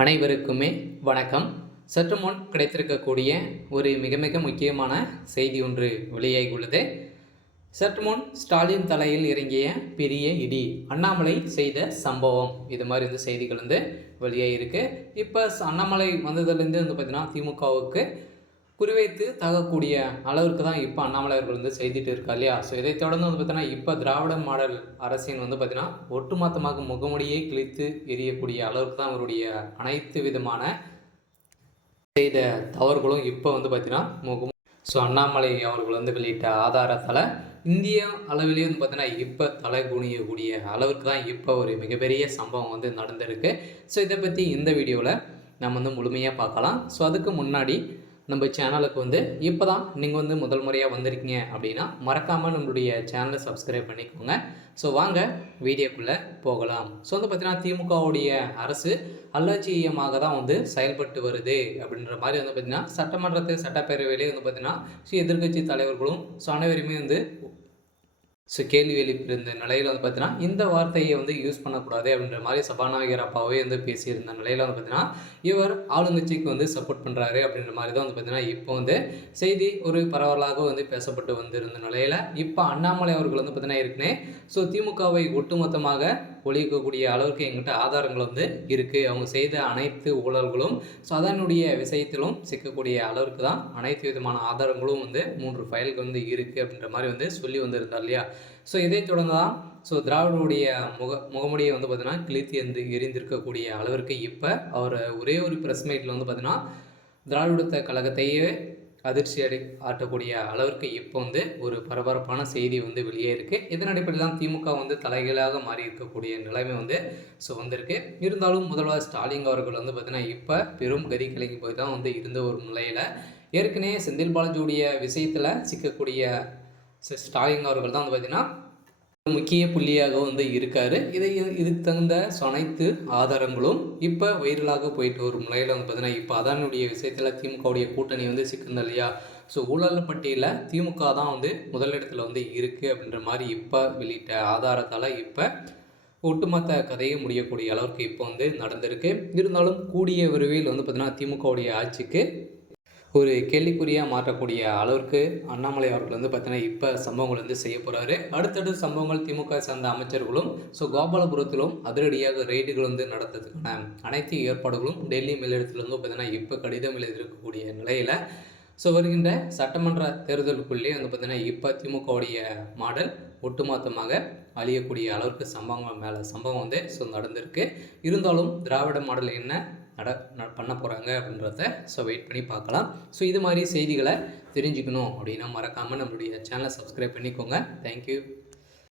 அனைவருக்குமே வணக்கம். சற்று முன் கிடைத்திருக்கக்கூடிய ஒரு மிக மிக முக்கியமான செய்தி ஒன்று வெளியாகியுள்ளது. சற்று முன் ஸ்டாலின் தலையில் இறங்கிய பெரிய இடி, அண்ணாமலை செய்த சம்பவம், இது மாதிரி இந்த செய்திகள் வெளியாகிருக்கு. இப்போ அண்ணாமலை வந்ததுலேருந்து பார்த்தீங்கன்னா திமுகவுக்கு குறிவைத்து தாக்கக்கூடிய அளவிற்கு தான் இப்போ அண்ணாமலை அவர்கள் செய்துட்டு இருக்கா இல்லையா. ஸோ இதை தொடர்ந்து பார்த்தீங்கன்னா இப்போ திராவிட மாடல் அரசின் பார்த்தீங்கன்னா ஒட்டுமொத்தமாக முகமுடியை கிழித்து எரியக்கூடிய அளவுக்கு தான் அவருடைய அனைத்து விதமான செய்த தவறுகளும் இப்போ பார்த்தீங்கன்னா ஸோ அண்ணாமலை அவர்கள் வெளியிட்ட ஆதாரத்தால் இந்திய அளவிலேயே பார்த்தீங்கன்னா இப்போ தலை குனியக்கூடிய அளவுக்கு தான் இப்போ ஒரு மிகப்பெரிய சம்பவம் நடந்திருக்கு. ஸோ இதை பற்றி இந்த வீடியோவில் நம்ம முழுமையாக பார்க்கலாம். ஸோ அதுக்கு முன்னாடி நம்ம சேனலுக்கு இப்போ தான் நீங்கள் முதல் முறையாக வந்திருக்கீங்க அப்படின்னா மறக்காமல் நம்மளுடைய சேனலை சப்ஸ்கிரைப் பண்ணிக்கோங்க. ஸோ வாங்க வீடியோக்குள்ளே போகலாம். ஸோ பார்த்தீங்கன்னா திமுகவுடைய அரசு அலட்சியமாக தான் செயல்பட்டு வருது அப்படின்ற மாதிரி பார்த்தீங்கன்னா சட்டப்பேரவையிலே பார்த்தீங்கன்னா எதிர்கட்சி தலைவர்களும் அனைவருமே கேள்வி எழுப்பியிருந்த நிலையில் பார்த்தீங்கன்னா இந்த வார்த்தையை யூஸ் பண்ணக்கூடாது அப்படின்ற மாதிரி சபாநாயகர் அப்பாவே பேசியிருந்த நிலையில் பார்த்தீங்கன்னா இவர் ஆளுங்கட்சிக்கு சப்போர்ட் பண்ணுறாரு அப்படின்ற மாதிரி தான் பார்த்தீங்கன்னா இப்போ செய்தி ஒரு பரவலாக பேசப்பட்டு வந்திருந்த நிலையில் இப்போ அண்ணாமலை அவர்கள் பார்த்தீங்கன்னா இருக்குன்னே திமுகவை ஒட்டுமொத்தமாக ஒழிக்கக்கூடிய அளவுக்கு எங்கிட்ட ஆதாரங்கள் இருக்குது. அவங்க செய்த அனைத்து ஊழல்களும் அதனுடைய விஷயத்திலும் சிக்கக்கூடிய அளவுக்கு தான் அனைத்து விதமான ஆதாரங்களும் 3 ஃபைலுக்கு இருக்குது அப்படின்ற மாதிரி சொல்லி வந்திருந்தார் இல்லையா. ஸோ இதை தொடர்ந்து தான் திராவிடருடைய முகமுடியை பார்த்தீங்கன்னா கிழித்து எரிந்திருக்கக்கூடிய அளவிற்கு இப்போ அவர் ஒரே ஒரு ப்ரெஸ் மீட்டில் பார்த்தீங்கன்னா திராவிட கழகத்தையே அதிர்ச்சி ஆட்டக்கூடிய அளவிற்கு இப்போ ஒரு பரபரப்பான செய்தி வெளியே இருக்குது. இதன் அடிப்படையில் தான் திமுக தலைகீழாக மாறி இருக்கக்கூடிய நிலைமை வந்திருக்கு. இருந்தாலும் முதல்வர் ஸ்டாலின் அவர்கள் பார்த்தீங்கன்னா இப்போ பெரும் கதி கலங்கி போய் தான் இருந்த ஒரு நிலையில் ஏற்கனவே செந்தில் பாலாஜியுடைய விஷயத்தில் சிக்கக்கூடிய ஸ்டாலின் அவர்கள் தான் பார்த்தீங்கன்னா முக்கிய புள்ளியாக இருக்கார். இதுக்கு தகுந்த அனைத்து ஆதாரங்களும் இப்போ வைரலாக போயிட்டு ஒரு முறையில் பார்த்தீங்கன்னா இப்போ அதானுடைய விஷயத்தில் திமுகவுடைய கூட்டணி சிக்கந்த இல்லையா. ஸோ ஊழல் பட்டியலில் திமுக தான் முதலிடத்தில் இருக்குது அப்படின்ற மாதிரி இப்போ வெளியிட்ட ஆதாரத்தால் இப்போ ஒட்டுமொத்த கதையை முடியக்கூடிய அளவுக்கு இப்போ நடந்திருக்கு. இருந்தாலும் கூடிய விரைவில் பார்த்தீங்கன்னா திமுகவுடைய ஆட்சிக்கு ஒரு கேள்விக்குறியாக மாற்றக்கூடிய அளவிற்கு அண்ணாமலை அவர்கள் பார்த்தீங்கன்னா இப்போ சம்பவங்கள் செய்ய போகிறாரு. அடுத்தடுத்த சம்பவங்கள் திமுக சார்ந்த அமைச்சர்களும் கோபாலபுரத்திலும் அதிரடியாக ரெய்டுகள் நடத்துறதுக்கான அனைத்து ஏற்பாடுகளும் டெல்லி மேலிடத்தில் பார்த்தீங்கன்னா இப்போ கடிதம் எழுதியிருக்கக்கூடிய நிலையில் வருகின்ற சட்டமன்ற தேர்தலுக்குள்ளே பார்த்தீங்கன்னா இப்போ திமுகவுடைய மாடல் ஒட்டுமொத்தமாக அழியக்கூடிய அளவுக்கு சம்பவம் நடந்திருக்கு. இருந்தாலும் திராவிட மாடல் என்ன பண்ண போகிறாங்க அப்படின்றத வெயிட் பண்ணி பார்க்கலாம். இது மாதிரி செய்திகளை தெரிஞ்சுக்கணும் அப்படின்னா மறக்காமல் நம்மளுடைய சேனலை சப்ஸ்கிரைப் பண்ணிக்கோங்க. தேங்க்யூ.